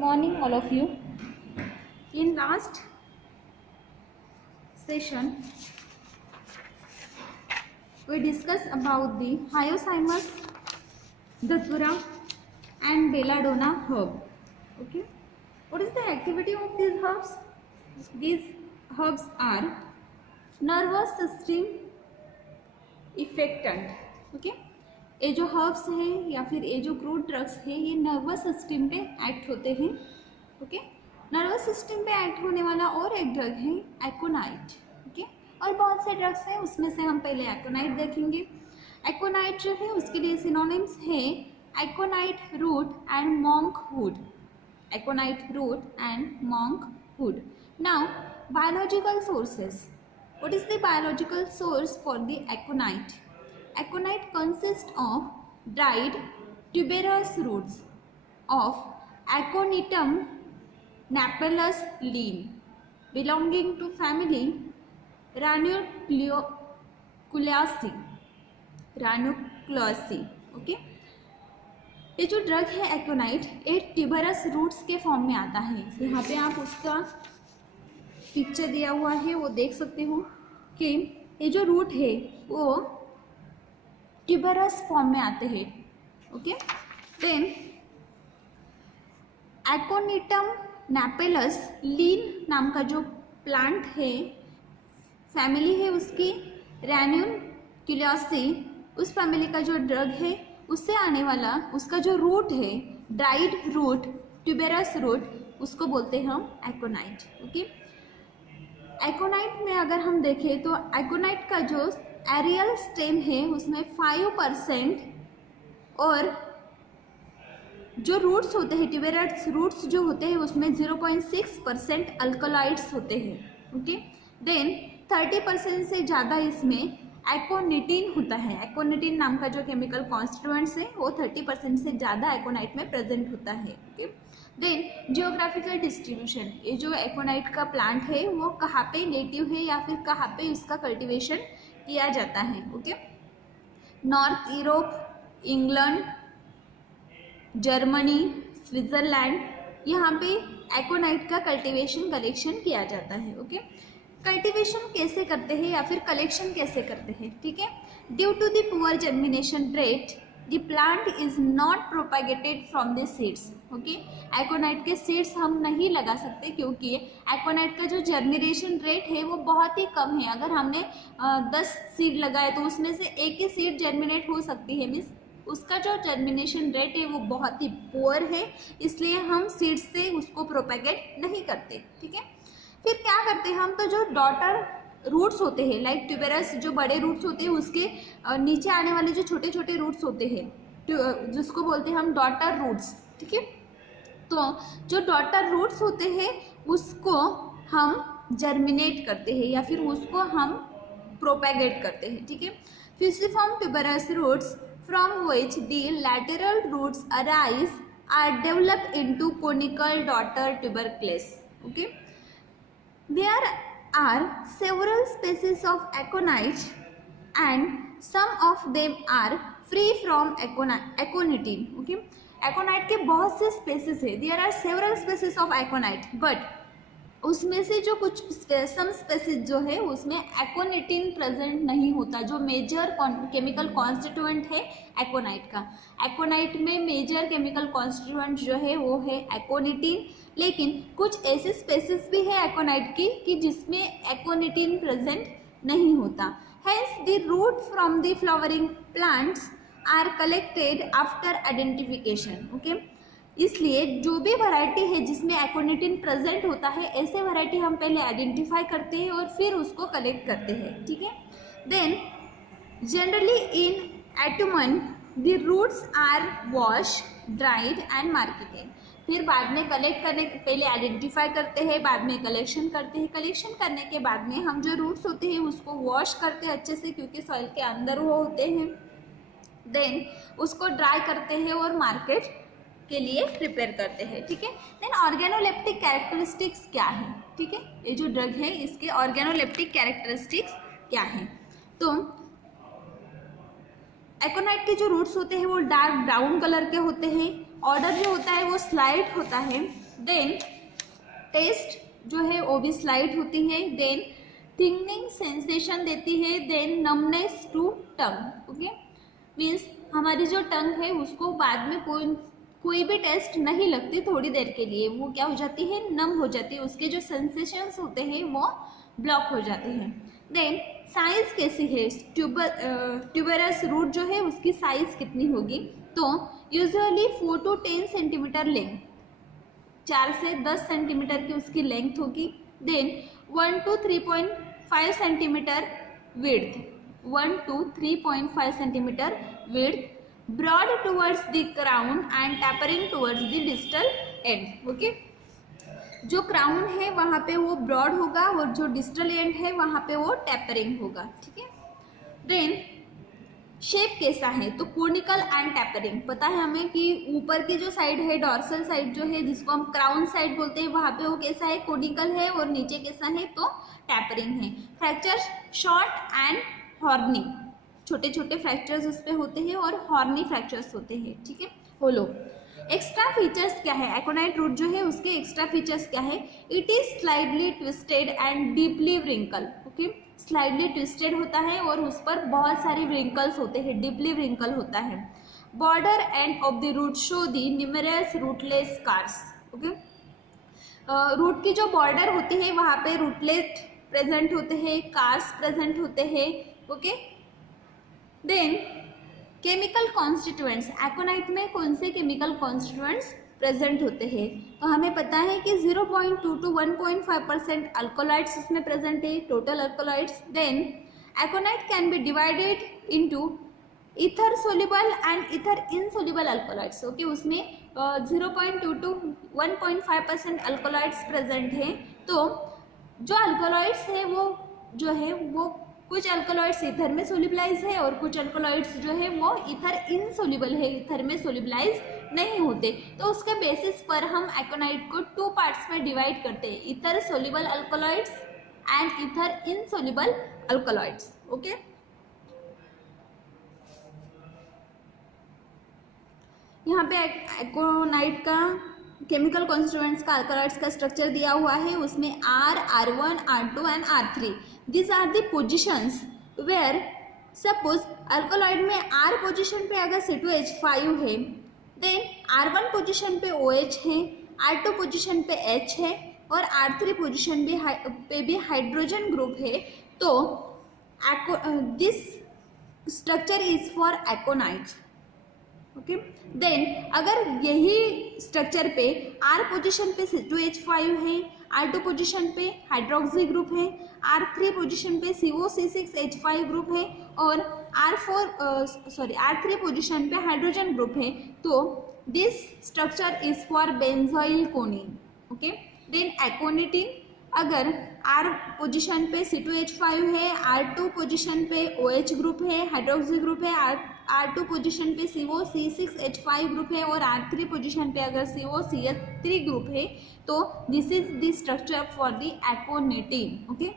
morning all of you. In last session we discussed about the Hyoscyamus, Datura and Belladonna herb. Okay, what is the activity of these herbs? These herbs are nervous system effectant. Okay, ये जो herbs हैं या फिर ये जो crude drugs हैं ये nervous system पे एक्ट होते हैं. ओके, नर्वस सिस्टम पे एक्ट होने वाला और एक ड्रग है एकोनाइट. ओके, और बहुत से ड्रग्स हैं उसमें से हम पहले एकोनाइट देखेंगे. एकोनाइट जो है उसके लिए सिनोनिम्स है aconite root and monk wood. Aconite root and monk wood. Now biological sources. What is the biological source for the aconite? Aconite consists of dried tuberous roots of Aconitum napellus line belonging to family Ranunculaceae. Ranunculaceae. Okay? ये जो drug है एकोनाइट ये tuberous roots के form में आता है. यहाँ पे आप उसका पिक्चर दिया हुआ है वो देख सकते हो कि ये जो रूट है वो ट्यूबरस फॉर्म में आते हैं. ओके, देन एकोनिटम नैपेलस लीन नाम का जो प्लांट है फैमिली है उसकी रैन्यूनक्यूलियासी. उस फैमिली का जो ड्रग है उससे आने वाला उसका जो रूट है ड्राइड रूट ट्यूबरस रूट उसको बोलते हैं हम एकोनाइट. ओके, एकोनाइट में अगर हम देखें तो एकोनाइट का जो एरियल स्टेम है उसमें 5% और जो रूट्स होते हैं ट्यूबरस रूट्स जो होते हैं उसमें 0.6% अल्कलॉइड्स होते हैं. ओके, देन 30% से ज़्यादा इसमें एकोनिटिन होता है. एकोनिटिन नाम का जो केमिकल कॉन्स्टिट्यूएंट्स है वो 30% से ज़्यादा एकोनाइट में प्रेजेंट होता है. Okay, then geographical distribution. ये जो एकोनाइट का प्लांट है वो कहाँ पे नेटिव है या फिर कहाँ पे इसका कल्टीवेशन किया जाता है. Okay, north Europe, England, Germany, Switzerland यहाँ पे एकोनाइट का कल्टीवेशन कलेक्शन किया जाता है. ओके, कल्टीवेशन कैसे करते हैं या फिर कलेक्शन कैसे करते हैं. ठीक है, due to the poor germination rate the plant is not propagated from the seeds. Okay, aconite के सीड्स हम नहीं लगा सकते क्योंकि एकोनाइट का जो जर्मिनेशन रेट है वो बहुत ही कम है. अगर हमने 10 सीड लगाए तो उसमें से एक ही सीड जर्मिनेट हो सकती है. मीन्स उसका जो जर्मिनेशन रेट है वो बहुत ही पुअर है, इसलिए हम सीड्स से उसको प्रोपागेट नहीं करते. ठीक है, फिर क्या करते हैं हम, तो जो डॉटर रूट्स होते हैं लाइक ट्यूबरस जो बड़े रूट्स होते हैं उसके नीचे आने वाले जो छोटे छोटे रूट्स होते हैं जिसको बोलते हैं हम डॉटर रूट्स. ठीक है, तो जो डॉटर रूट्स होते हैं उसको हम जर्मिनेट करते हैं या फिर उसको हम प्रोपेगेट करते हैं. ठीक है, fusiform tuberous roots from which the lateral roots arise are develop into conical daughter tubercles. Okay, there are several species of aconite and some of them are free from aconitin. Okay, aconite के बहुत से species है. There are several species of aconite but उसमें से जो कुछ सम species जो है उसमें एकोनिटिन प्रेजेंट नहीं होता. जो मेजर केमिकल कॉन्स्टिट्यूएंट है एकोनाइट का, एकोनाइट में मेजर केमिकल कॉन्स्टिट्यूएंट जो है वो है एकोनिटिन. लेकिन कुछ ऐसे स्पेसीज भी है एकोनाइट की कि जिसमें एकोनिटिन प्रेजेंट नहीं होता. Hence the root from the flowering plants are collected after identification. Okay, इसलिए जो भी वैरायटी है जिसमें एकोनिटिन प्रेजेंट होता है ऐसे वैरायटी हम पहले आइडेंटिफाई करते हैं और फिर उसको कलेक्ट करते हैं. ठीक है, then generally in autumn the roots are wash dried and marketed. फिर बाद में कलेक्ट करने पहले आइडेंटिफाई करते हैं, बाद में कलेक्शन करते हैं. कलेक्शन करने के बाद में हम जो रूट्स होते हैं उसको वॉश करते हैं अच्छे से क्योंकि सॉइल के अंदर वो होते हैं. देन उसको ड्राई करते हैं और मार्केट के लिए प्रिपेयर करते हैं. ठीक है, देन ऑर्गेनोलेप्टिक कैरेक्टरिस्टिक्स क्या है. ठीक है, ये जो ड्रग है इसके ऑर्गेनोलेप्टिक कैरेक्टरिस्टिक्स क्या है. तो एकोनाइट के जो रूट्स होते हैं वो डार्क ब्राउन कलर के होते हैं. ऑर्डर जो होता है वो स्लाइड होता है, देन टेस्ट जो है वो भी स्लाइड होती है, देन थिंगनिंग सेंसेशन देती है, then numbness to tongue. Okay, means हमारी जो टंग है उसको बाद में कोई भी टेस्ट नहीं लगती, थोड़ी देर के लिए वो क्या हो जाती है, नम हो जाती है, उसके जो सेंसेशंस होते हैं वो ब्लॉक हो जाते हैं। देन साइज कैसी है, ट्यूबरस रूट जो है उसकी साइज कितनी होगी, तो यूजुअली 4 to 10 सेंटीमीटर लेंथ, 4 से 10 सेंटीमीटर की उसकी लेंथ होगी। Then 1 to 3.5 centimetre width, 1 to 3.5 centimetre width, broad towards the crown end tapering towards the distal end. Okay, जो क्राउन है वहाँ पे वो ब्रॉड होगा और जो डिस्टल एंड है वहाँ पे वो टैपरिंग होगा। ठीक है, देन शेप कैसा है, तो कोनिकल एंड टैपरिंग। पता है हमें कि ऊपर की जो साइड है, डॉर्सल साइड जो है जिसको हम क्राउन साइड बोलते हैं, वहाँ पे वो कैसा है, कोनिकल है, और नीचे कैसा है, तो टैपरिंग है। फ्रैक्चर शॉर्ट एंड हॉर्नी, छोटे छोटे फ्रैक्चर्स उस पर होते हैं और हॉर्नी फ्रैक्चर्स होते हैं। ठीक है, होलो। एक्स्ट्रा फीचर्स क्या है, एकोनाइट रूट जो है उसके एक्स्ट्रा फीचर्स क्या है, it is slightly twisted and deeply wrinkle. Okay, slightly twisted होता है और उस पर बहुत सारे व्रिंकल्स होते हैं, डीपली व्रिंकल होता है। Border end of the root show the numerous rootlets scars. Okay, root की जो बॉर्डर होती है वहाँ पे रूटलेस प्रेजेंट होते हैं, कार्स प्रेजेंट होते हैं। ओके, देन केमिकल कॉन्स्टिट्यूएंट्स, एकोनाइट में कौन से केमिकल कॉन्स्टिट्यूएंट्स प्रेजेंट होते हैं, तो हमें पता है कि 0.2 to 1.5% अल्कोलाइड्स उसमें प्रेजेंट है, total alkaloids. Then aconite can be divided into ether soluble and ether insoluble alkaloids. Okay, उसमें 0.2 to 1.5% अल्कोलाइड्स प्रेजेंट है। तो जो अल्कोलाइड्स है वो जो है वो कुछ अल्कोलॉइड्स ईथर में सोल्यूबलाइज है और कुछ अल्कोलॉइड्स जो है वो ईथर इनसोल्यूबल है, ईथर में सोल्यूबलाइज नहीं होते। तो उसके बेसिस पर हम एकोनाइट को 2 पार्ट्स में डिवाइड करते हैं, ether soluble alkaloids and ether insoluble alkaloids. Okay, यहाँ पे एकोनाइट का केमिकल कॉन्स्टिट्यूएंट्स का अल्कोलॉइड्स का स्ट्रक्चर दिया हुआ है, उसमें R, R1, R2 and R3। These are the positions where suppose alkaloid में R पोजिशन पे अगर C2H5 है, देन R1 पोजिशन पे OH है, R2 पोजिशन पे H है और R3 पोजिशन पे भी हाइड्रोजन ग्रुप है, तो this structure is for aconite. Okay, then अगर यही स्ट्रक्चर पे R पोजिशन पे C2H5 है, R2 पोजिशन पे हाइड्रोक्सी ग्रुप है, R3 पोजिशन पे CO6H5 ग्रुप है और R3 पोजिशन पे हाइड्रोजन ग्रुप है, तो this structure is for benzoyl conine. Okay, then aconitine, अगर R पोजिशन पे C2H5 है, R2 पोजिशन पे OH ग्रुप है, हाइड्रोक्सी ग्रुप है, R2 पोजिशन पे CO6H5 ग्रुप है और R3 पोजिशन पे अगर COCH3 ग्रुप है, तो this is the structure for the aconitine. Okay,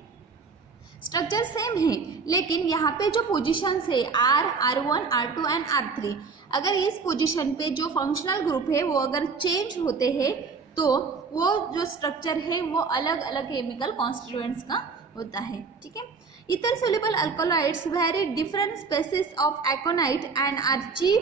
structure same है, लेकिन यहाँ पे जो पोजिशंस है R, R1, R2 and R3, अगर इस पोजिशन पे जो फंक्शनल ग्रुप है वो अगर चेंज होते हैं तो वो जो स्ट्रक्चर है वो अलग अलग केमिकल कॉन्स्टिट्यूएंट्स का होता है। ठीक है, ether soluble alkaloids very different species of aconite and are cheap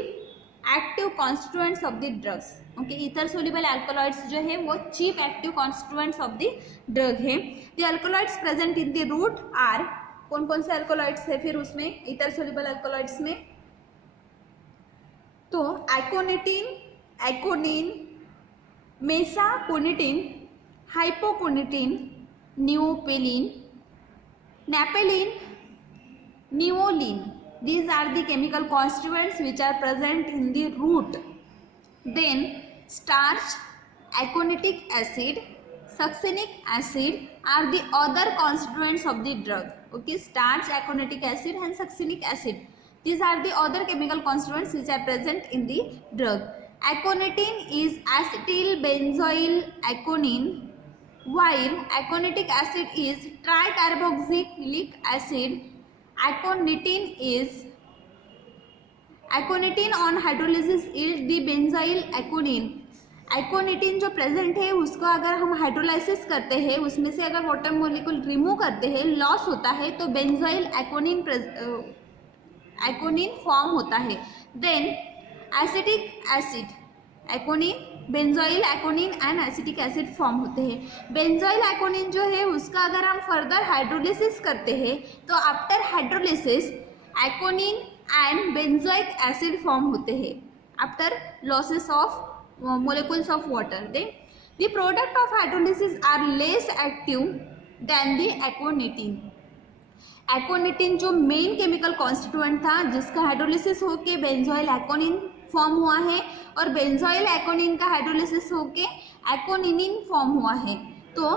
active constituents of the drugs. Okay, ether soluble alkaloids जो है वो cheap active constituents of the drug है। The alkaloids present in the root are, कौन कौन से alkaloids है फिर उसमें ईथर सोल्यूबल अल्कोलॉइड्स में, तो एकोनिटिन, एकोनिन, मेसाकोनिटिन, हाइपोकोनिटिन, नियोपेलिन, napalene, neoline. These are the chemical constituents which are present in the root. Then starch, aconitic acid, succinic acid are the other constituents of the drug. Okay, starch, aconitic acid and succinic acid. These are the other chemical constituents which are present in the drug. Aconitin is acetyl benzoyl aconine, while aconitic acid is tricarboxylic acid. Aconitin is aconitine on hydrolysis yield the benzyl aconine. Aconitine जो present है उसको अगर हम hydrolysis करते हैं, उसमें से अगर वाटर मोलिक्यूल रिमूव करते हैं, लॉस होता है, तो बेंजाइल एकोनिन फॉर्म होता है। Then acetic acid, aconine, benzoyl aconine and acetic acid form होते हैं। बेंजोइल एकोनिन जो है उसका अगर हम फर्दर हाइड्रोलिसिस करते हैं तो after hydrolysis aconine and benzoic acid form होते हैं after losses of molecules of water. Then the product of hydrolysis are less active than the aconitine. Aconitine जो मेन केमिकल कॉन्स्टिट्यूएंट था जिसका हाइड्रोलिसिस होके benzoyl एकोनिन form हुआ है, और benzoyl एकोनिन का हाइड्रोलिसिस होके एकोनिनिन फॉर्म हुआ है। तो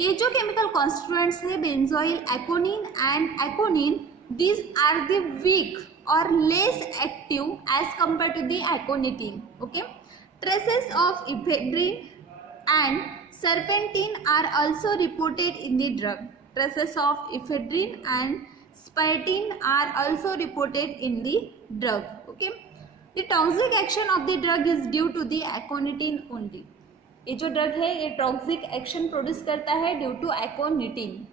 ये जो केमिकल कॉन्स्टिट्यूएंट्स है benzoyl aconine and aconine, these are the weak or less active as compared to the aconitin. Okay, traces of ephedrine and serpentine are also reported in the drug. Traces of ephedrine and serpentine are also reported in the drug. Okay, the toxic action of the drug is due to the aconitin only. ये जो drug है ये toxic action produce करता है due to aconitine.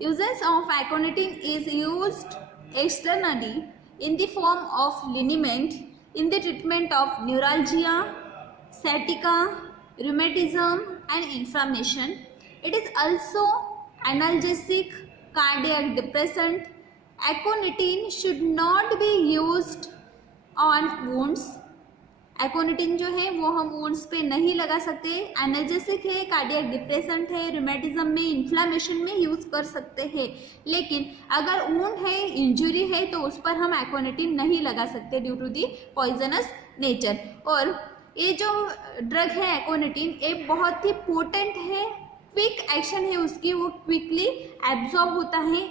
Uses of aconitin is used externally in the form of liniment in the treatment of neuralgia, sciatica, rheumatism and inflammation. It is also analgesic, cardiac depressant. Aconitin should not be used on wounds. एकोनिटिन जो है वो हम wounds पे नहीं लगा सकते। Analgesic है, cardiac depressant है, रूमेटिज्म में, इन्फ्लामेशन में यूज कर सकते हैं, लेकिन अगर वुंड है, इंजुरी है तो उस पर हम एकोनिटिन नहीं लगा सकते due to the poisonous nature. और ये जो ड्रग है एकोनिटिन ये बहुत ही पोटेंट है, क्विक एक्शन है उसकी, वो क्विकली एब्जॉर्ब होता है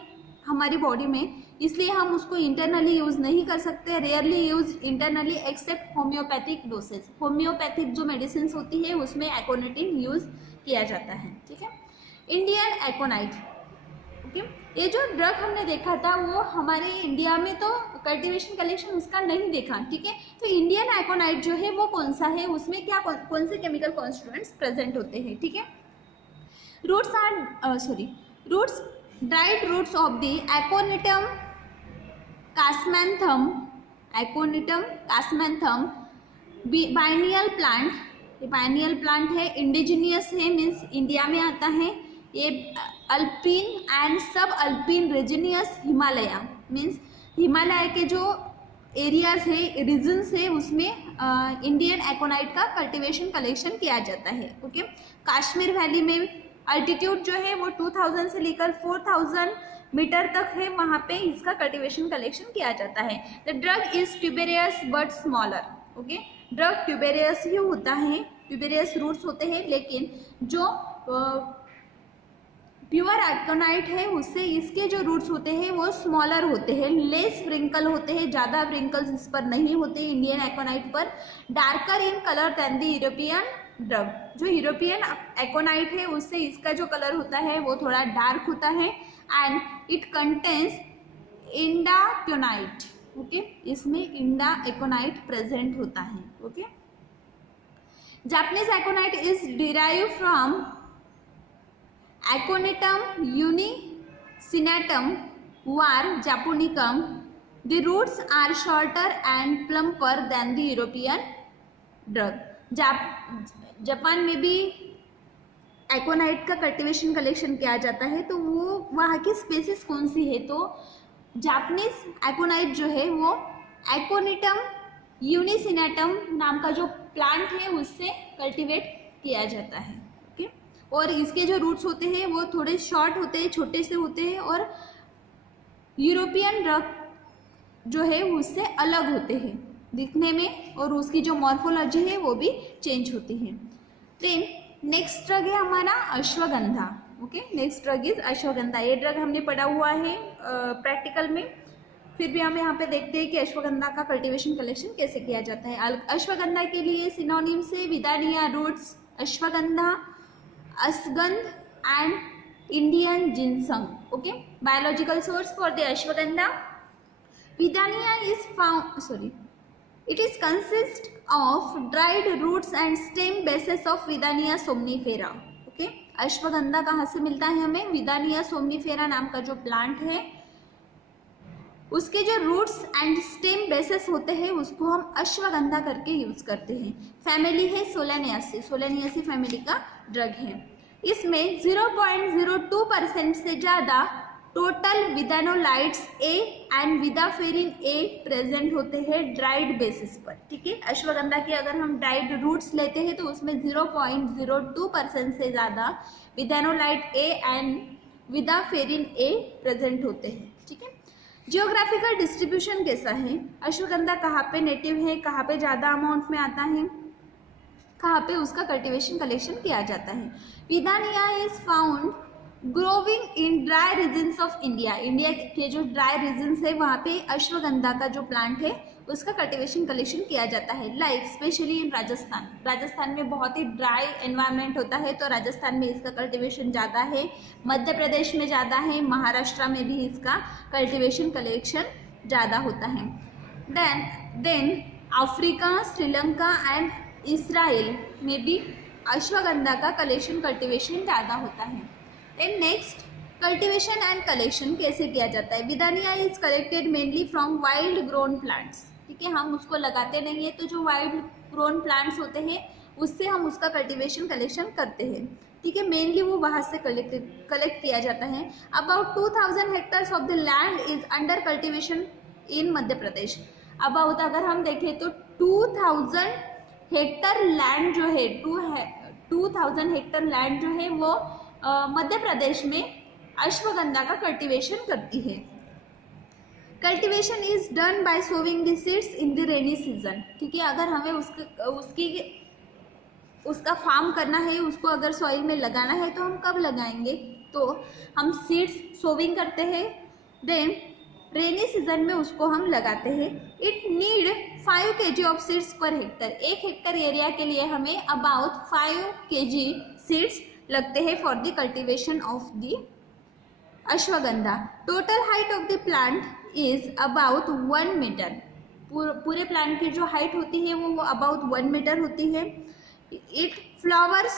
हमारी बॉडी में, इसलिए हम उसको इंटरनली यूज़ नहीं कर सकते। Rarely use internally except homeopathic dosage. Homeopathic जो मेडिसिन होती है उसमें एकोनिटिन यूज़ किया जाता है। ठीक है, इंडियन एकोनाइट। ओके, ये जो ड्रग हमने देखा था वो हमारे इंडिया में तो कल्टीवेशन कलेक्शन उसका नहीं देखा। ठीक है, तो इंडियन एकोनाइट जो है वो कौन सा है, उसमें क्या कौन से केमिकल कॉन्स्टिट्यूएंट्स प्रेजेंट होते हैं। ठीक है, roots dried roots of the Aconitum casmanthum, biennial plant। ये biennial plant है, इंडिजिनियस है, मीन्स इंडिया में आता है। ये अल्पिन एंड सब अल्पिन रीजनियस हिमालय, मीन्स हिमालय के जो एरियाज है, रीजन्स है, उसमें इंडियन एकोनाइट का कल्टीवेशन कलेक्शन किया जाता है। ओके, कश्मीर वैली में अल्टीट्यूड जो है वो 2000 से लेकर 4000 मीटर तक है, वहाँ पे इसका कल्टीवेशन कलेक्शन किया जाता है। The drug is tuberous but smaller. Okay, drug tuberous ही होता है, ट्यूबेरियस रूट्स होते हैं, लेकिन जो प्योर एकोनाइट है उससे इसके जो रूट्स होते हैं वो स्मॉलर होते हैं, लेस व्रिंकल होते हैं, ज़्यादा व्रिंकल्स इस पर नहीं होते इंडियन एकोनाइट पर। Darker in colour than the European drug. जो यूरोपियन एकोनाइट है उससे इसका जो कलर होता है वो थोड़ा डार्क होता है। And it contains indaconitine. Okay, इसमें इंडा एकोनाइट प्रेजेंट होता है। Okay, Japanese aconite is derive from aconitum uncinatum var japonicum. The roots are shorter and plumper than the European drug. Japan में भी एकोनाइट का कल्टीवेशन कलेक्शन किया जाता है, तो वो वहाँ की स्पेसिस कौन सी है, तो जापानीज एकोनाइट जो है वो एकोनिटम यूनिसिनेटम नाम का जो प्लांट है उससे कल्टीवेट किया जाता है। ओके, और इसके जो रूट्स होते हैं वो थोड़े शॉर्ट होते हैं, छोटे से होते हैं, और यूरोपियन ड्रग जो है उससे अलग होते हैं दिखने में, और उसकी जो मॉर्फोलॉजी है वो भी चेंज होती है। देन नेक्स्ट ड्रग है हमारा ashwagandha. Okay, next drug is ashwagandha. ये ड्रग हमने पढ़ा हुआ है प्रैक्टिकल में, फिर भी हम यहाँ पे देखते हैं कि अश्वगंधा का कल्टीवेशन कलेक्शन कैसे किया जाता है। अश्वगंधा के लिए सिनोनिम से withania roots, ashwagandha, asgandh and Indian ginseng. Okay, biological source for the ashwagandha withania is found It is consist of dried roots and stem bases of Vidania somnifera. Okay, ashwagandha कहाँ से मिलता है हमें? विदानिया सोमनीफेरा नाम का जो प्लांट है उसके जो रूट्स एंड स्टेम बेसेस होते हैं उसको हम अश्वगंधा करके यूज करते हैं। फैमिली है सोलेनियासी, सोलेनियासी फैमिली का ड्रग है। इसमें 0.02% से ज़्यादा total withanolides A and withaferin A present होते हैं ड्राइड बेसिस पर। ठीक है, अश्वगंधा के अगर हम ड्राइड रूट्स लेते हैं तो उसमें 0.02% से ज़्यादा विदानोलाइट ए एंड विदाफेरिन ए प्रेजेंट होते हैं। ठीक है, जियोग्राफिकल डिस्ट्रीब्यूशन कैसा है? अश्वगंधा कहाँ पे नेटिव है, कहाँ पे ज़्यादा अमाउंट में आता है, कहाँ पे उसका कल्टीवेशन कलेक्शन किया जाता है? Withania is found growing in dry regions of India. India के जो ड्राई रीजन्स है वहाँ पे अश्वगंधा का जो प्लांट है उसका कल्टीवेशन कलेक्शन किया जाता है। Like specially in Rajasthan, Rajasthan में बहुत ही ड्राई एनवायरनमेंट होता है तो राजस्थान में इसका कल्टीवेशन ज़्यादा है, मध्य प्रदेश में ज़्यादा है, महाराष्ट्र में भी इसका कल्टीवेशन कलेक्शन ज़्यादा होता है। Then Africa, Sri Lanka and Israel में भी अश्वगंधा का कलेक्शन कल्टीवेशन ज़्यादा होता है। And next, cultivation and collection कैसे किया जाता है? Withania is collected mainly from wild grown plants. ठीक है, हम उसको लगाते नहीं है तो जो वाइल्ड ग्रोन प्लांट्स होते हैं उससे हम उसका कल्टीवेशन कलेक्शन करते हैं। ठीक है, मेनली वो वहाँ से कलेक्ट किया जाता है। About 2000 hectares of the land is under cultivation in Madhya Pradesh. About अगर हम देखें तो 2000 हेक्टर लैंड जो है 2000 हेक्टर लैंड जो है वो मध्य प्रदेश में अश्वगंधा का कल्टीवेशन करती है। Cultivation is done by sowing the seeds in the rainy season. ठीक है, अगर हमें उसका फार्म करना है, उसको अगर सॉइल में लगाना है तो हम कब लगाएंगे? तो हम सीड्स सोविंग करते हैं, देन रेनी सीजन में उसको हम लगाते हैं। It need 5 kg of seeds per hectare. 1 hectare area के लिए हमें अबाउट 5 kg सीड्स लगते हैं for the cultivation of the ashwagandha. Total height of the plant is about 1 metre. पूरे प्लांट की जो हाइट होती है वो अबाउट 1 मीटर होती है। It flowers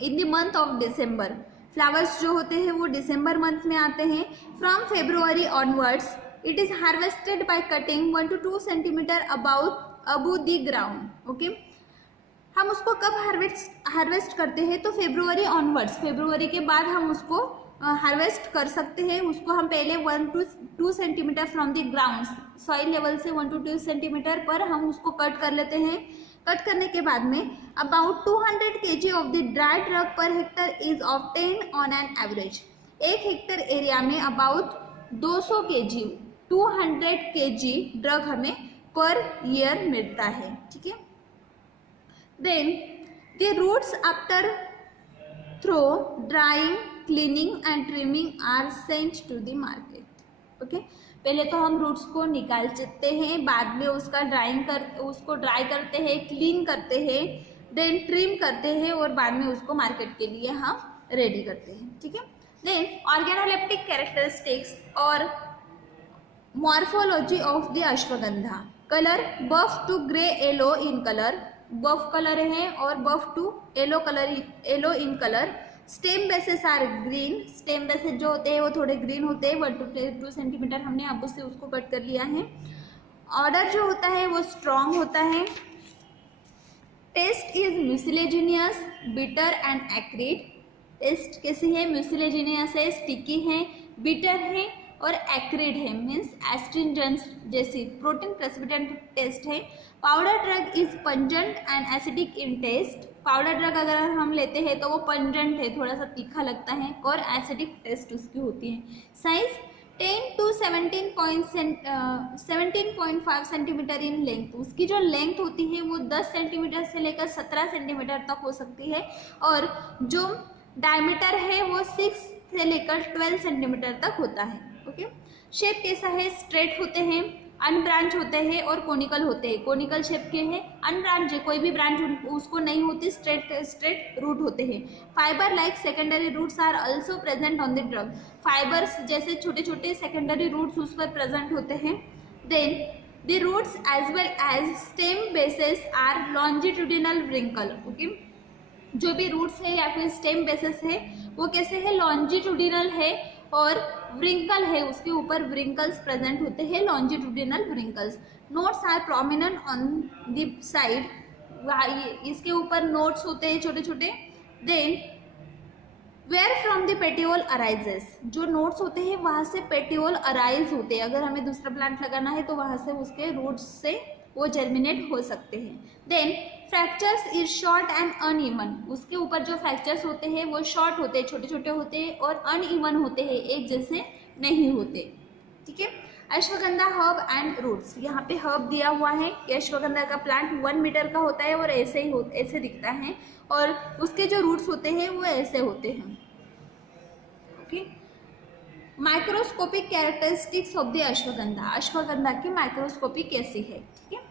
in the month of December. Flowers जो होते हैं वो दिसंबर मंथ में आते हैं। From February onwards it is harvested by cutting 1 to 2 centimetre above the ground. Okay, हम उसको कब हार्वेस्ट करते हैं? तो फेब्रुअरी ऑनवर्ड्स, फेब्रुअरी के बाद हम उसको हार्वेस्ट कर सकते हैं। उसको हम पहले 1 to 2 centimetre from the ground, soil level से 1 to 2 सेंटीमीटर पर हम उसको कट कर लेते हैं। कट करने के बाद में about 200 kg of the dry drug per hectare is obtain on an average. 1 hectare area में अबाउट 200 kg 200 kg ड्रग हमें पर ईयर मिलता है। ठीक है, then the roots after through drying, cleaning and trimming are sent to the market. Okay, पहले तो हम roots को निकाल सकते हैं, बाद में उसको ड्राई करते हैं, क्लीन करते हैं, देन ट्रिम करते हैं और बाद में उसको मार्केट के लिए हम रेडी करते हैं। ठीक है, देन ऑर्गेनोलेप्टिक कैरेक्टरिस्टिक्स और morphology of the ashwagandha. Colour buff to grey yellow in colour, buff colour है और buff to yellow in colour. Stem bases are green, stem bases जो होते हैं वो थोड़े ग्रीन होते हैं। 1 to 2 सेंटीमीटर हमने अब से उसको कट कर लिया है। ऑर्डर जो होता है वो स्ट्रॉन्ग होता है। Taste is mucilaginous, bitter and acrid. Taste कैसी है? म्यूसिलेजिनियस है, स्टिकी है, बिटर है और एक्रिड है, मीन्स एस्ट्रिंजेंस जैसी प्रोटीन प्रेसिपिटेंट टेस्ट है। Powder drug is pungent and acidic in taste. Powder drug अगर हम लेते हैं तो वो पंजेंट है, थोड़ा सा तीखा लगता है और एसिडिक टेस्ट उसकी होती है। Size 10 to 17.5 centimetre in length. उसकी जो लेंथ होती है वो 10 सेंटीमीटर से लेकर 17 सेंटीमीटर तक हो सकती है और जो डायमीटर है वो 6 से लेकर 12 सेंटीमीटर तक होता है। ओके, शेप कैसा है? स्ट्रेट होते हैं, अनब्रांच होते हैं और कोनिकल होते हैं। कोनिकल शेप के हैं, अनब्रांच कोई भी ब्रांच उसको नहीं होती, स्ट्रेट रूट होते हैं। Fibre like secondary roots are also present on the trunk. Fibres जैसे छोटे छोटे सेकेंडरी रूट्स उस पर प्रेजेंट होते हैं। Then the roots as well as stem bases are longitudinal wrinkle. Okay, जो भी रूट्स है या फिर स्टेम बेसिस है वो कैसे है, लॉन्जिट्यूडिनल है, और व्रिंकल है, उसके ऊपर व्रिंकल्स प्रेजेंट होते हैं, longitudinal wrinkles. Notes are prominent on the side, इसके ऊपर नोट्स होते हैं छोटे छोटे। Then where from the petiole arises, जो नोट्स होते हैं वहाँ से पेटियोल अराइज होते हैं। अगर हमें दूसरा प्लांट लगाना है तो वहाँ से उसके रूट्स से वो जर्मिनेट हो सकते हैं। Then fractures is short and uneven, उसके ऊपर जो फ्रैक्चर्स होते हैं वो शॉर्ट होते हैं, छोटे छोटे होते हैं, और अनइवन होते हैं, एक जैसे नहीं होते। ठीक है, अश्वगंधा हर्ब एंड रूट्स, यहाँ पे हर्ब दिया हुआ है कि अश्वगंधा का प्लांट 1 मीटर का होता है और ऐसे दिखता है, और उसके जो रूट्स होते हैं वो ऐसे होते हैं। Okay, microscopic characteristics of the ashwagandha, ashwagandha की माइक्रोस्कोपी कैसी है। ठीक है,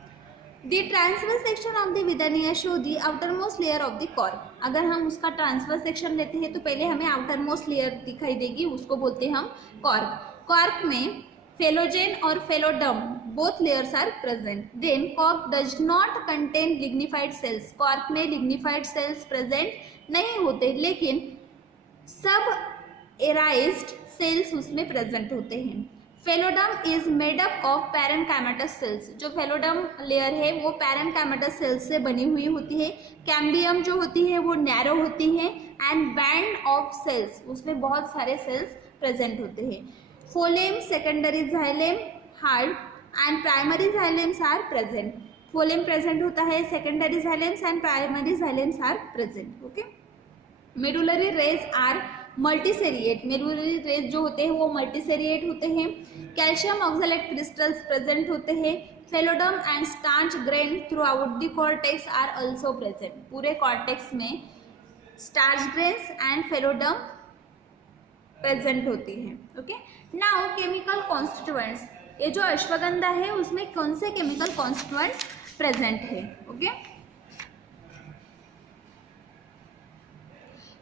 the transverse section of the withania show the outermost layer of the cork. अगर हम उसका ट्रांसवर्स सेक्शन लेते हैं तो पहले हमें आउटरमोस्ट लेयर दिखाई देगी, उसको बोलते हैं हम कॉर्क। कॉर्क में फेलोजेन और phelloderm both layers are present. Then cork does not contain lignified cells, cork में लिग्निफाइड सेल्स प्रेजेंट नहीं होते, लेकिन सब एराइज्ड सेल्स उसमें प्रेजेंट होते हैं। Phelloderm is made up of parenchymatous cells, जो फेलोडम लेयर है वो पैरेनकाइमेटस सेल्स से बनी हुई होती है। कैम्बियम जो होती है वो नैरो होती है, एंड बैंड ऑफ सेल्स, उसमें बहुत सारे सेल्स प्रेजेंट होते हैं। Phloem, secondary xylem, hard and primary xylems are present. Phloem present होता है, secondary xylems and primary xylems are present. Okay, medullary rays are multiseriate, medullary rays जो होते हैं वो मल्टीसेरिएट होते हैं। कैल्शियम ऑक्सलेट क्रिस्टल्स प्रेजेंट होते हैं। Phelloderm and starch grain throughout the cortex are also present, पूरे कॉर्टेक्स में starch grains and phelloderm present होती हैं। ओके, नाउ केमिकल कॉन्स्टिट्यूएंट्स, ये जो अश्वगंधा है उसमें कौन से केमिकल कॉन्स्टिट्यूएंट्स प्रेजेंट है। Okay,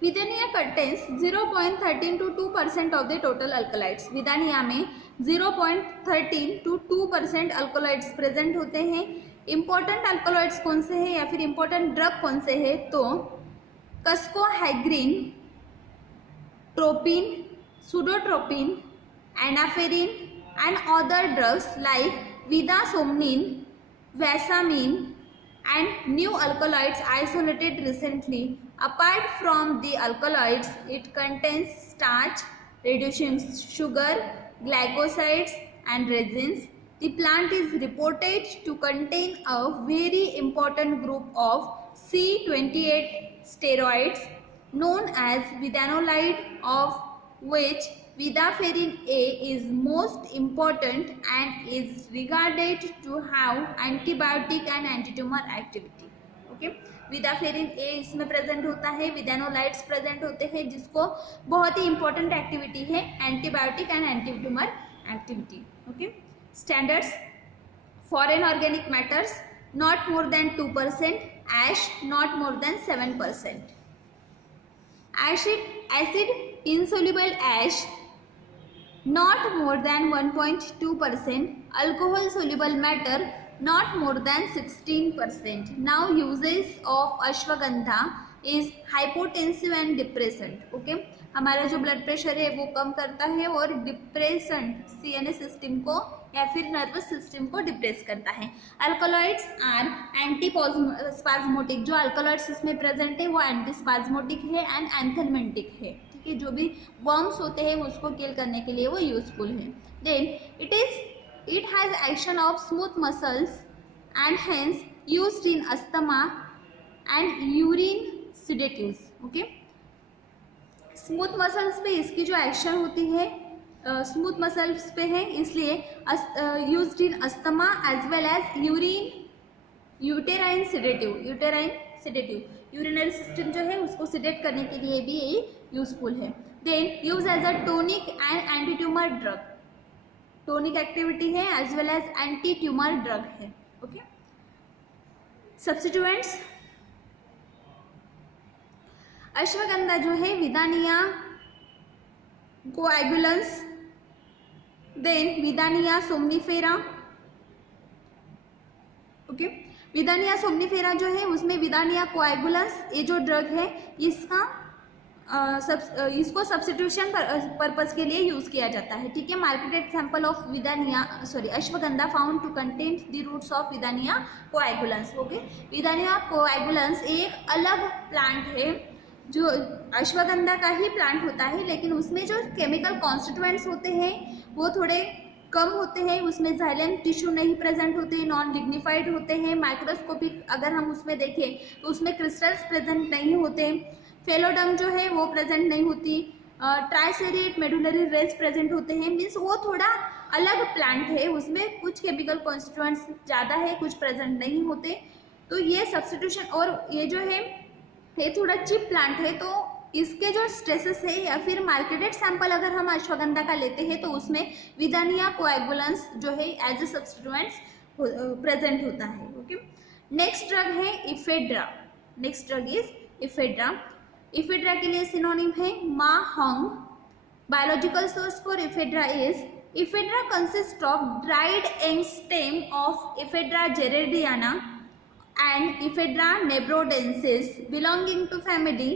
withania contains 0.13 to 2% of the total alkaloids. Withania में 0.13 to 2% अल्कलाइड्स प्रेजेंट होते हैं। इंपॉर्टेंट अल्कलाइड्स कौन से हैं या फिर इंपॉर्टेंट ड्रग कौन से हैं, तो cuscohygrine, tropine, pseudotropine, anaferine and other drugs like withasomnine, visamine and new alkaloids isolated recently. Apart from the alkaloids, it contains starch, reducing sugar, glycosides and resins. The plant is reported to contain a very important group of C28 steroids known as vidanolide, of which vidaferin A is most important and is regarded to have antibiotic and antitumor activity. Okay, withaferin A इसमें present होता है, विदानोलाइड्स present होते हैं, जिसको बहुत ही important activity है antibiotic and antitumour activity. Okay, standards, foreign organic matters not more than 2%, ash not more than 7%, acid insoluble ash not more than 1.2%, alcohol soluble matter not more than 16%. Now uses of ashwagandha is hypotensive and depressant. Okay, हमारा जो blood pressure है वो कम करता है और depressant CNS system को या फिर नर्वस सिस्टम को डिप्रेस करता है। अल्कलॉइड्स आर एंटी स्पाज्मोटिक, जो अल्कलॉइड्स इसमें प्रेजेंट है वो एंटी स्पाज्मोटिक है एंड एंथेलमेंटिक है। ठीक है, जो भी वर्म्स होते हैं उसको किल करने के लिए वो यूजफुल है। Then it has action of smooth muscles and hence used in asthma and urine sedatives. Okay, smooth muscles पे इसकी जो एक्शन होती है स्मूथ मसल्स पे है, इसलिए used in asthma as well as uterine sedative, urinary system जो है उसको सिडेट करने के लिए भी ये यूजफुल है। Then use as a tonic and anti tumour drug, tonic activity है as well as anti tumour drug है। ओके, सब्स्टिट्यूएंट्स, अश्वगंधा जो है withania coagulans, then withania somnifera. Okay, withania somnifera जो है उसमें विदानिया कोएगुलेंस ये जो ड्रग है इसको सब्स्टिट्यूशन पर्पस के लिए यूज किया जाता है। ठीक है, marketed sample of ashwagandha found to contain the roots of withania coagulans. Okay, withania coagulans एक अलग प्लांट है जो अश्वगंधा का ही प्लांट होता है, लेकिन उसमें जो केमिकल कॉन्स्टिट्यूएंट्स होते हैं वो थोड़े कम होते हैं। उसमें जाइलम टिश्यू नहीं प्रेजेंट होते, नॉन लिग्निफाइड होते हैं। माइक्रोस्कोपिक अगर हम उसमें देखें तो उसमें क्रिस्टल्स प्रेजेंट नहीं होते। फेलोडम जो है वो प्रेजेंट नहीं होती। ट्राइसेरिएट मेडुलरी रेस प्रेजेंट होते हैं। मीन्स वो थोड़ा अलग प्लांट है, उसमें कुछ केमिकल कॉन्स्टिट्यूएंट्स ज़्यादा है, कुछ प्रेजेंट नहीं होते। तो ये सब्स्टिट्यूशन, और ये जो है ये थोड़ा चिप प्लांट है, तो इसके जो स्ट्रेसेस है या फिर मार्केटेड सैंपल अगर हम अश्वगंधा का लेते हैं तो उसमें विदानिया कोएगुलेंस जो है एज ए सब्स्टिट्यूएंट्स प्रेजेंट होता है। ओके, नेक्स्ट ड्रग है ephedra. Next drug is ephedra. Ephedra के लिए सिनोनिम है mahuang. Biological source for ephedra is ephedra consist of dried and stem of ephedra gerardiana and Ephedra nebrodensis belonging to family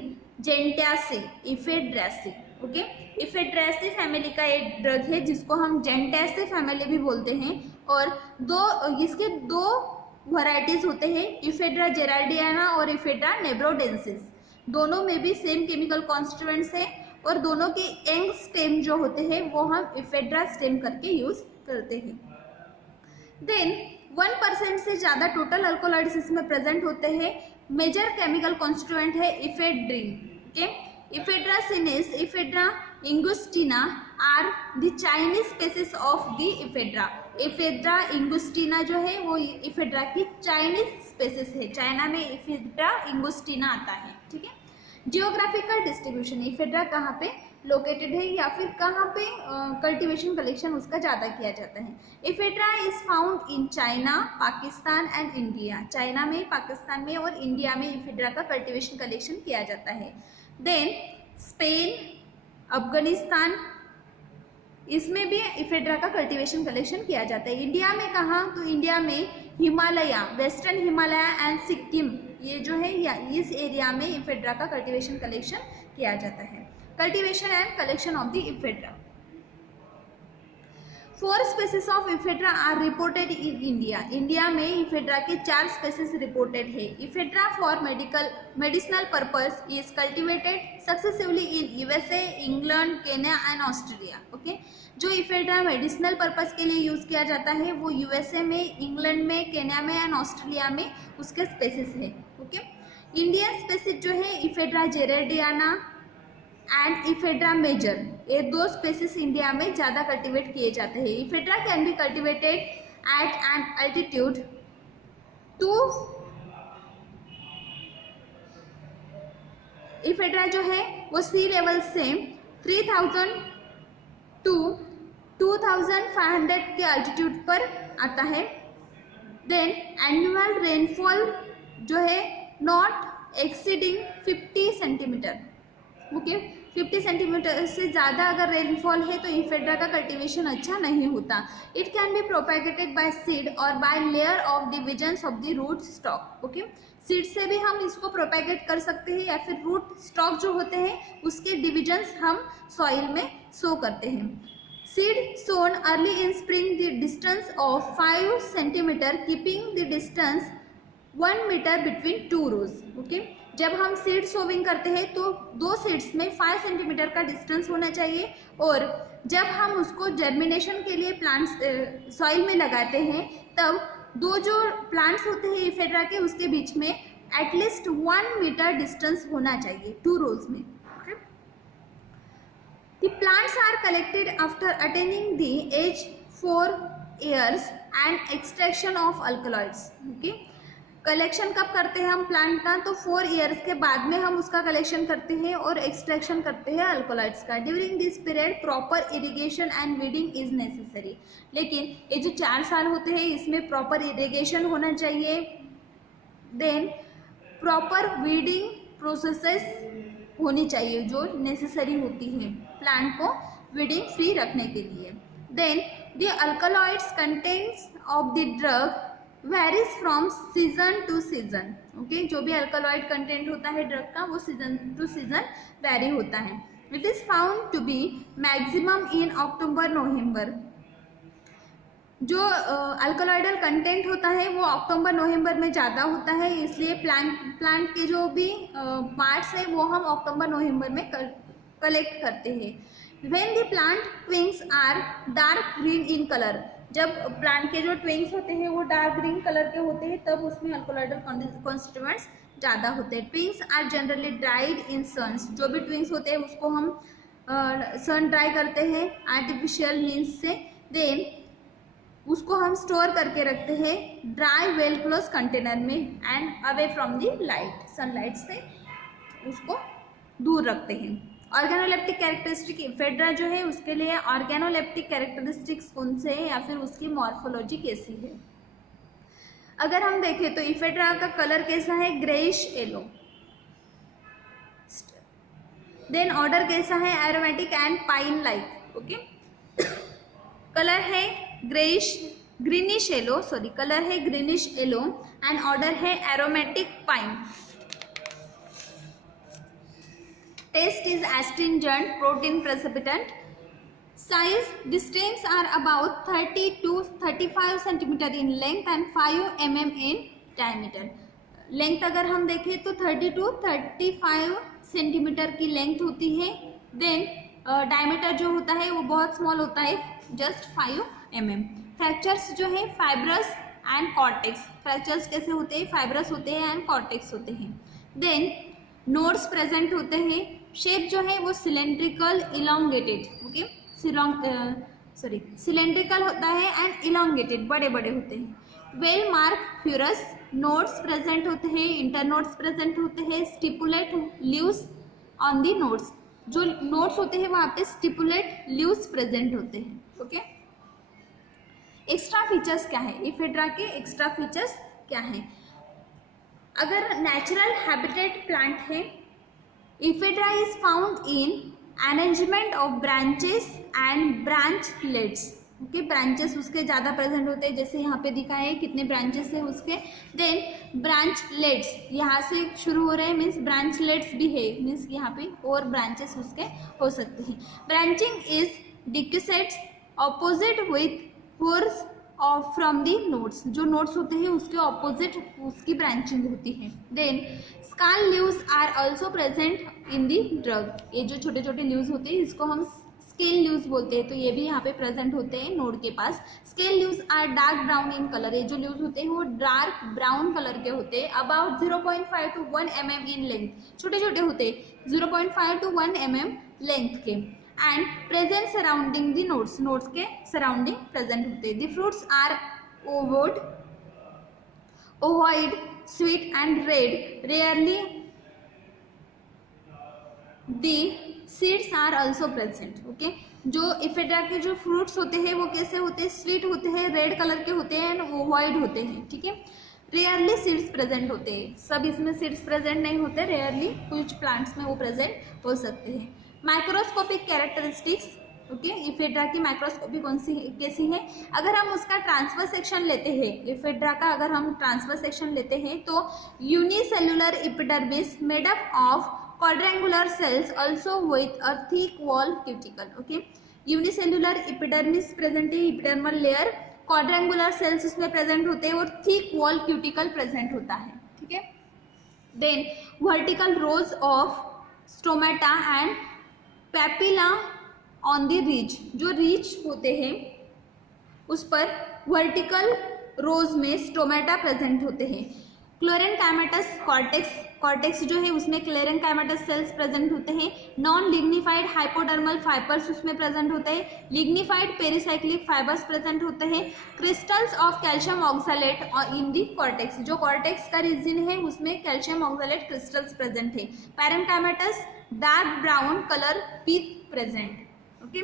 Gentiaceae, Ephedraceae। Okay, Ephedraceae family का एक drug है जिसको हम Gentiaceae family भी बोलते हैं, और इसके दो वैरायटीज होते हैं, Ephedra gerardiana और Ephedra nebrodensis। दोनों में भी सेम केमिकल कॉन्स्टिट्यूएंट्स है, और दोनों के एंड स्टेम जो होते हैं वो हम Ephedra स्टेम करके यूज करते हैं। देन 1% से ज़्यादा टोटल अल्कोलॉइड्स इसमें प्रेजेंट होते हैं। मेजर केमिकल कॉन्स्टिट्यूएंट है ephedrine. Okay, ephedra sinica, ephedra equisetina are the Chinese species of the ephedra. Ephedra equisetina जो है वो इफेड्रा की चाइनीज स्पेसिस है। चाइना में इफेड्रा इंगुस्टिना आता है। ठीक है, जियोग्राफिकल डिस्ट्रीब्यूशन, इफेड्रा कहाँ पे लोकेटेड है या फिर कहाँ पे कल्टीवेशन कलेक्शन उसका ज़्यादा किया जाता है। Ephedra is found in China, Pakistan and India. China में, पाकिस्तान में और इंडिया में इफेड्रा का कल्टीवेशन कलेक्शन किया जाता है। देन स्पेन, अफगानिस्तान, इसमें भी इफेड्रा का कल्टीवेशन कलेक्शन किया जाता है। इंडिया में कहाँ, तो इंडिया में हिमालय, वेस्टर्न हिमालय एंड सिक्किम, ये जो है इस एरिया में इफेड्रा का कल्टीवेशन कलेक्शन किया जाता है। Cultivation and collection of the ephedra. 4 species of ephedra are reported in India. India में इफेड्रा के 4 स्पेसिस रिपोर्टेड है। Ephedra for medicinal purpose is cultivated successively in USA, England, Kenya and Australia. Okay, जो ephedra medicinal purpose के लिए use किया जाता है वो यूएसए में, इंग्लैंड में, केन्या में एंड ऑस्ट्रेलिया में उसके स्पेसिस है। ओके, इंडियन स्पेसिस जो है इफेड्रा जेरेडियाना एंड इफेड्रा मेजर, ये 2 स्पेसिस इंडिया में ज़्यादा कल्टिवेट किए जाते हैं। Ephedra can be cultivated at an altitude ephedra जो है वो सी लेवल से 3000 टू 2500 के अल्टीट्यूड पर आता है। देन एनुअल रेनफॉल जो है not exceeding 50 centimetre. Okay, 50 centimetre से ज़्यादा अगर रेनफॉल है तो इफेड्रा का कल्टीवेशन अच्छा नहीं होता। It can be propagated by seed और by layer of divisions of the root stock. Okay, seed से भी हम इसको प्रोपेगेट कर सकते हैं या फिर रूट स्टॉक जो होते हैं उसके डिविजन्स हम सॉइल में सो करते हैं। Seed sown early in spring the distance of 5 centimetre keeping the distance 1 metre between 2 rows. Okay, जब हम सीड सोविंग करते हैं तो 2 सीड्स में 5 सेंटीमीटर का डिस्टेंस होना चाहिए, और जब हम उसको जर्मिनेशन के लिए प्लांट्स सॉइल में लगाते हैं तब 2 जो प्लांट्स होते हैं इफेड्रा के उसके बीच में एटलीस्ट 1 मीटर डिस्टेंस होना चाहिए 2 रोज में। The plants are collected after attaining the age 4 years and extraction of alkaloids. Okay, collection कब करते हैं हम प्लांट का, तो 4 ईयर्स के बाद में हम उसका कलेक्शन करते हैं और एक्सट्रैक्शन करते हैं अल्कोलॉइड्स का। During this period proper irrigation and weeding is necessary. लेकिन ये जो 4 साल होते हैं इसमें प्रॉपर इरिगेशन होना चाहिए, देन प्रॉपर वीडिंग प्रोसेसेस होनी चाहिए जो नेसेसरी होती है प्लांट को वीडिंग फ्री रखने के लिए। Then the alkaloids contents of the drug varies from season to season. Okay, जो भी अल्कोलॉइड कंटेंट होता है ड्रग का वो सीजन टू सीजन वेरी होता है। It is found to be maximum in October November. जो अल्कोलॉइडल कंटेंट होता है वो अक्टूबर नवंबर में ज़्यादा होता है, इसलिए प्लांट के जो भी पार्ट्स है वो हम अक्टूबर नवंबर में कलेक्ट करते हैं। When the plant twigs are dark green in colour, जब प्लांट के जो ट्विंग्स होते हैं वो डार्क ग्रीन कलर के होते हैं तब उसमें अल्कोलॉइडल कॉन्स्टिट्यूएंट्स ज़्यादा होते हैं। Twigs are generally dried in suns, जो भी ट्विंग्स होते हैं उसको हम सन ड्राई करते हैं आर्टिफिशियल मीन्स से, देन उसको हम स्टोर करके रखते हैं ड्राई वेल क्लोज कंटेनर में and away from the light, sunlight से उसको दूर रखते हैं। ऑर्गेनोलेप्टिक कैरेक्टरिस्टिक इफेड्रा जो है उसके लिए ऑर्गेनोलेप्टिक कैरेक्टरिस्टिक्स कौन से हैं या फिर उसकी मॉर्फोलॉजी कैसी है। अगर हम देखें तो इफेड्रा का कलर कैसा है, ग्रेइश येलो। देन ऑर्डर कैसा है, aromatic and pine like. Okay, colour है ग्रीनिश येलो, सॉरी कलर है ग्रीनिश येलो एंड ऑर्डर है aromatic pine. Taste is astringent, protein precipitant. Size, the stems are about 30 to 35 centimeter in length and 5 mm in diameter. Length अगर हम देखें तो 30 to 35 centimetre की length होती है। Then diameter जो होता है वो बहुत स्मॉल होता है, जस्ट 5 mm। फ्रैक्चर्स जो है फाइब्रस एंड कॉर्टेक्स, फ्रैक्चर्स कैसे होते हैं, फाइब्रस होते हैं एंड कॉर्टेक्स होते हैं। देन नोड्स प्रेजेंट होते हैं। शेप जो है वो सिलेंड्रिकल इलोंगेटेड, ओके, सिलेंड्रिकल होता है एंड इलोंगेटेड, बड़े बड़े होते हैं। वेल मार्क फ्यूरस, नोड्स प्रेजेंट होते हैं, इंटरनोड्स प्रेजेंट होते हैं, stipulate leaves on the nodes, जो नोड्स होते हैं वहाँ पे स्टिपुलेट लीव्स प्रेजेंट होते हैं। ओके, एक्स्ट्रा फीचर्स क्या है, इफेड्रा के एक्स्ट्रा फीचर्स क्या हैं। अगर नेचुरल हैबिटेट प्लांट है, ephedra is found in arrangement of branches and branchlets. Okay, branches उसके ज़्यादा प्रेजेंट होते हैं, जैसे यहाँ पे दिखा है कितने ब्रांचेस है उसके। देन ब्रांचलेट्स, यहाँ से शुरू हो रहे हैं मीन्स ब्रांचलेट्स भी है, मीन्स यहाँ पे और ब्रांचेस उसके हो सकते हैं। Branching is decussates opposite with whorls of from the nodes, जो नोड्स होते हैं उसके ऑपोजिट उसकी ब्रांचिंग होती है। Then scale leaves are also present in the drug, ये जो छोटे छोटे लीव्स होते हैं इसको हम स्केल लीव्स बोलते हैं, तो ये भी यहाँ पे प्रेजेंट होते हैं नोड के पास। Scale leaves are dark brown in colour, ये जो लीव्स होते हैं वो डार्क ब्राउन कलर के होते हैं। About 0.5 to 1 mm in length, छोटे छोटे होते हैं 0.5 to 1 mm लेंथ के, and present surrounding the nodes, nodes के सराउंडिंग प्रेजेंट होते हैं। The fruits are ovoid, sweet and red, rarely the seeds are also present. Okay, जो इफेड्रा के जो फ्रूट्स होते हैं वो कैसे होते हैं, स्वीट होते हैं, रेड कलर के होते हैं एंड ओवॉइड होते हैं। ठीक है, रेयरली सीड्स प्रेजेंट होते हैं, सब इसमें सीड्स प्रेजेंट नहीं होते, रेयरली कुछ प्लांट्स में वो प्रेजेंट हो सकते हैं। माइक्रोस्कोपिक कैरेक्टरिस्टिक्स, ओके, इफेड्रा की माइक्रोस्कोपी कौन सी कैसी है। अगर हम उसका ट्रांसफर सेक्शन लेते हैं, इफेड्रा का अगर हम ट्रांसफर सेक्शन लेते हैं तो unicellular epidermis made up of quadrangular cells also with a thick wall cuticle. Okay, unicellular epidermis present है, एपिडर्मल लेयर, क्वाड्रेंगुलर सेल्स उसमें प्रेजेंट होते हैं और थिक वॉल क्यूटिकल प्रेजेंट होता है। ठीक है, then vertical rows of stomata and papilla on the ridge, जो रिज होते हैं उस पर वर्टिकल रोज में स्टोमेटा प्रेजेंट होते हैं। क्लोरेनकाइमेटस कॉर्टेक्स, कॉर्टेक्स जो है उसमें क्लोरेनकाइमेटस सेल्स प्रेजेंट होते हैं। नॉन लिग्निफाइड हाइपोडर्मल फाइबर्स उसमें प्रेजेंट होते हैं। लिग्निफाइड पेरिसाइक्लिक फाइबर्स प्रेजेंट होते हैं। Crystals of calcium oxalate in the cortex, जो कॉर्टेक्स का रीजन है उसमें कैल्शियम ऑक्सलेट क्रिस्टल्स प्रेजेंट है। Parenchymatous dark brown colour pith present. Okay,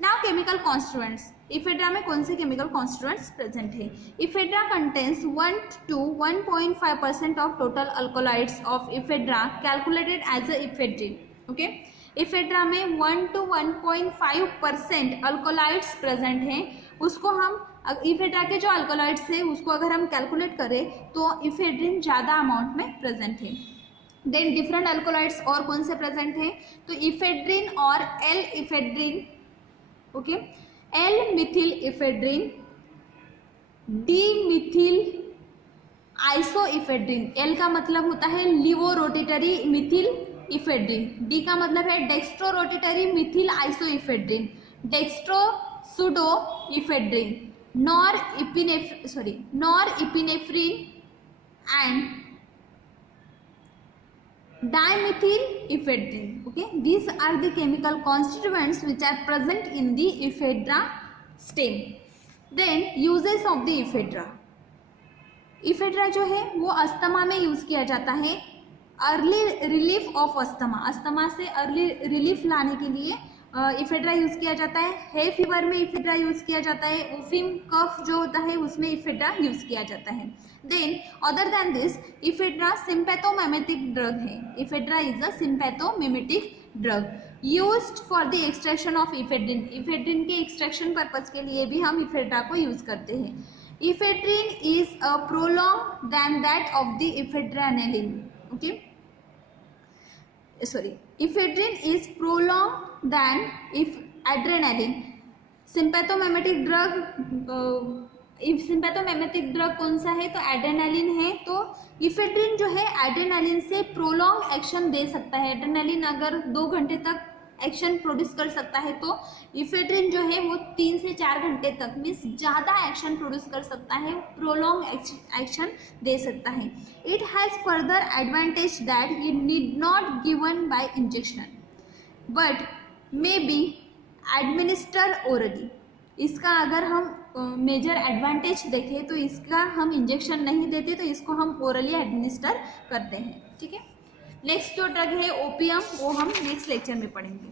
now chemical constituents. Ephedra में कौन से केमिकल कॉन्स्टिट्यूएंट्स प्रेजेंट है? Ephedra contains 1 to 1.5% of total alkaloids of ephedra calculated as a ephedrine. Okay, ephedra में 1 to 1.5% alkaloids present हैं। उसको हम ephedra के जो अल्कोलाइड्स है उसको अगर हम कैलकुलेट करें तो इफेड्रिन ज़्यादा अमाउंट में प्रेजेंट है। देन डिफरेंट अल्कोलाइड्स और कौन से प्रेजेंट हैं? तो इफेड्रिन और L ephedrine, okay, L methyl ephedrine, D methyl iso ephedrine. L का मतलब होता है levo rotatory methyl ephedrine, D का मतलब है dextro rotatory methyl iso ephedrine, dextro pseudo ephedrine, norepinephrine and dimethyl ephedrine. Okay, these are the chemical constituents which are present in the ephedra stem. Then uses of the ephedra. ephedra जो है वो asthma में use किया जाता है। Early relief of asthma, asthma से early relief लाने के लिए इफेड्रा यूज किया जाता है। हे फीवर में इफेड्रा यूज किया जाता है। ओफिम कफ जो होता है उसमें इफेड्रा यूज किया जाता है। Then other than this ephedra sympathomimetic drug है। Ephedra is a sympathomimetic drug used for the extraction of ephedrine. Ephedrine के एक्सट्रैक्शन पर्पज के लिए भी हम इफेड्रा को यूज करते हैं। Ephedrine is a prolong than that of the ephedranaline. Okay, sorry, ephedrine is prolonged than if adrenaline. Sympathomimetic drug, sympathomimetic drug कौन सा है? तो एड्रेनालिन है। तो इफेड्रिन जो है एड्रेनालिन से प्रोलॉन्ग एक्शन दे सकता है। एड्रेनालिन अगर 2 घंटे तक एक्शन प्रोड्यूस कर सकता है तो इफेड्रिन जो है वो 3 से 4 घंटे तक मीन्स ज़्यादा एक्शन प्रोड्यूस कर सकता है, प्रोलॉन्ग एक्शन दे सकता है। It has further advantage that it need not given by injection but may be administer orally. इसका अगर हम मेजर एडवांटेज देखें तो इसका हम इंजेक्शन नहीं देते, तो इसको हम ओरली एडमिनिस्टर करते हैं। ठीक है, नेक्स्ट जो ड्रग है ओपियम, वो हम नेक्स्ट लेक्चर में पढ़ेंगे।